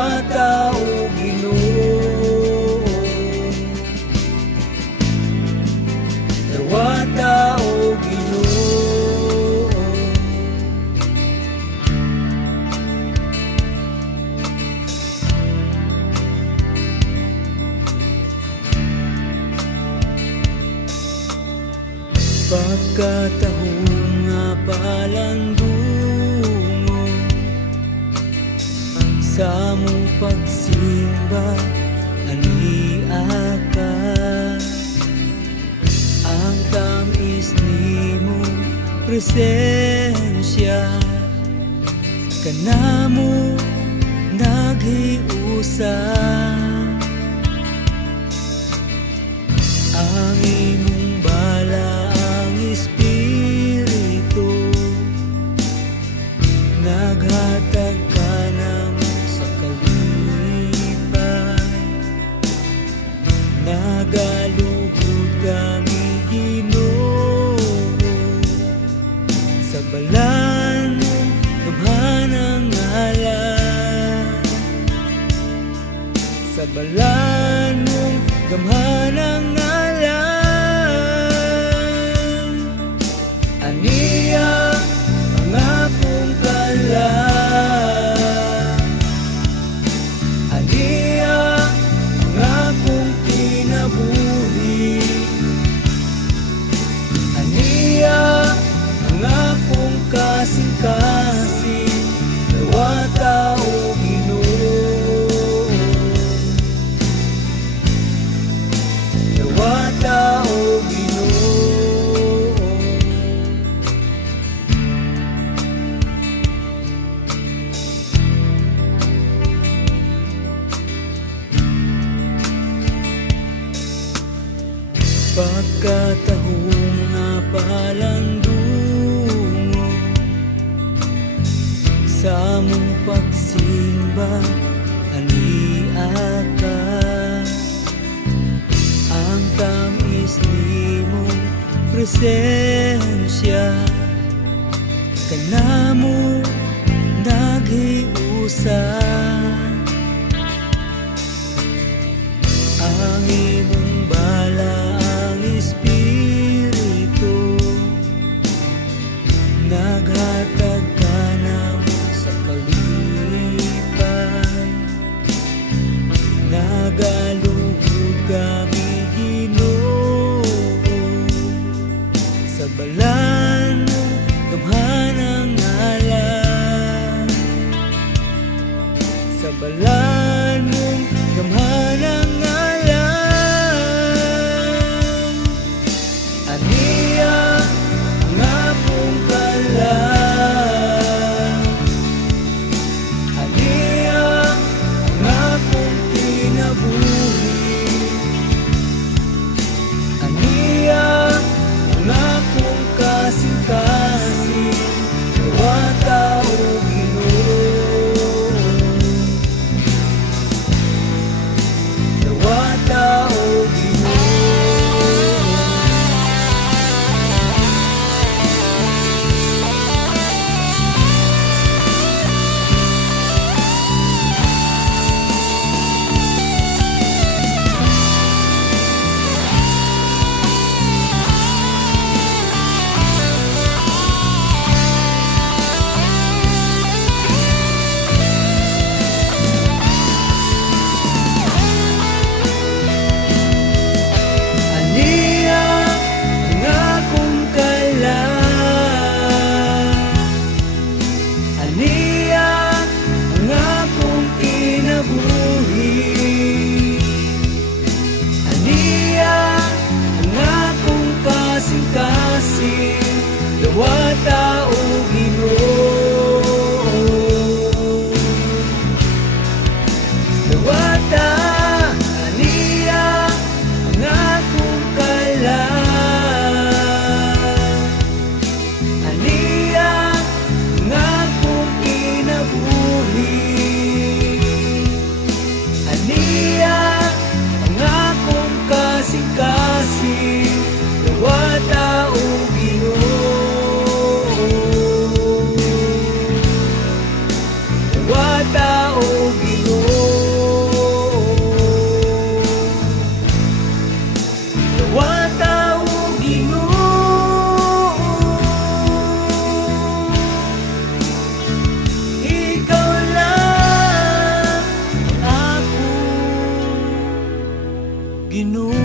dawata o Ginoo, dawata o Ginoo. Pagkatahong nga palandungo sa mong pagsimba, aniaka ang tamis ni mong presensya, kanamo naghiusa ang imong bala, ang Espiritu naghatag ka namo sa kalipay, nagalugod kami Ginoo sa balaan mong gamhanang ngalan, sa balaan mong gamhanang ngalan. Aniya ang akong kalan, aniya ang akong kinabuhi, aniya ang akong kasing-kasing, dawata o Ginoo, dawata o Ginoo. Pagkatahong nga palandungo sa mong pagsimba, aniaka ang tamis ni mong presensya, kanamo naghiusa ang imong bala, ang Espiritu naghatag ka namo sa kalipay, nagalugod kami Ginoo sa balaan mong gamhanang ngalan, sa balaan mong gamhanang ngalan. Aniya ang akong kalan, aniya ang akong kinabuhi, aniya ang akong kasing-kasing, dawata o Ginoo, dawata o Ginoo. Dawata o Ginoo, dawata, aniya ang akong kalan, aniya ang akong kinabuhi, aniya ang akong kasing-kasing, dawata o Ginoo. Ginoo